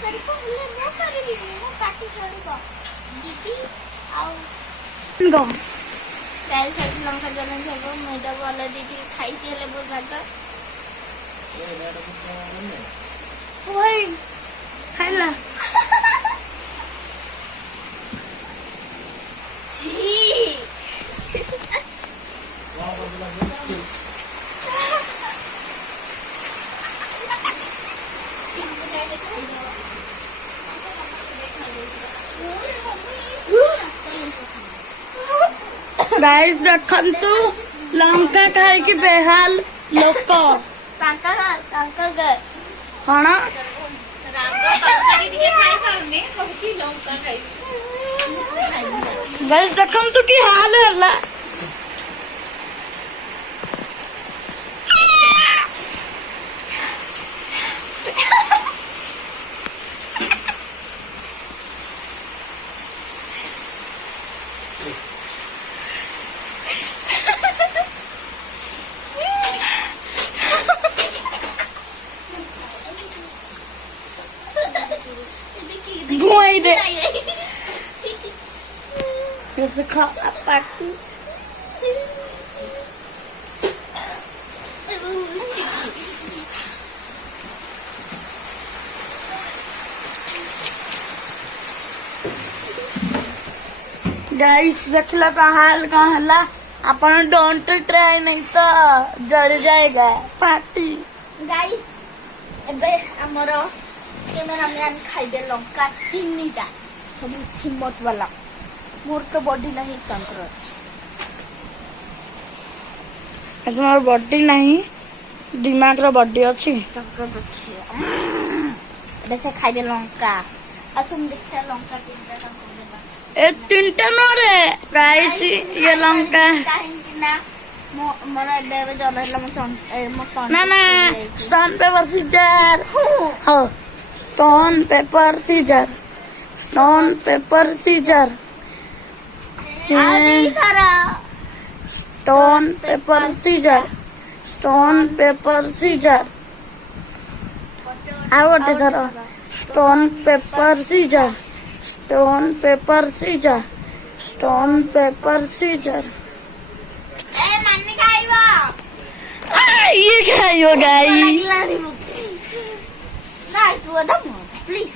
କରିବ ହେଲେ ମୁଁ କରିବି ମୁଁ ପାଟି କରିବ ଦିଦି ଆଉ गो ଗାଈ ସାଥି ଲଙ୍କା ଚ୍ୟାଲେଞ୍ଜ ହବ ମୁଁ ଏଇଟା ଭଲ ଦେଇକି ଖାଇଛି ହେଲେ ବହୁତ ଭାଗ ओए खाइला गाइस देखंतु लंका खाई की बेहाल लोक ତାଙ୍କ कौन ରାଗ ତରକାରୀ ଟିକେ ଖାଇ ପାରୁନି କହୁଛି ଲଙ୍କା ଖାଇବି गाइस देखंतु की हाल हला धुआई दे जैसे खा पार्टी गाइस देखला का हाल का हला अपन डोंट ट्राई नहीं तो जड़ जाएगा पार्टी गाइस ଏବେ ଆମର कैमरामैन खाइबे लंका तीनटा सब हिम्मत वाला मोर तो बॉडी नहीं तंत्र अछि तुम्हार बॉडी नहीं दिमाग रो बॉडी अच्छी तंत्र अछि ଏବେ ସେ ଖାଇबे लंका असुम देखिया लंका तीनटा देबा ए तीनटा नो रे गाइस ये लंका काहेकि ना मोर ଏବେ ଏବେ ଜର ହେଲା ମୋ ना ना स्टोन पेपर सीजर हो stone paper scissor stone paper scissor आदि करा stone paper scissor stone paper scissor आ गोटे थर stone paper scissor stone paper scissor stone paper scissor ए मान्नी खाइबा ये खाइयो गाई ना तू अदा प्लीज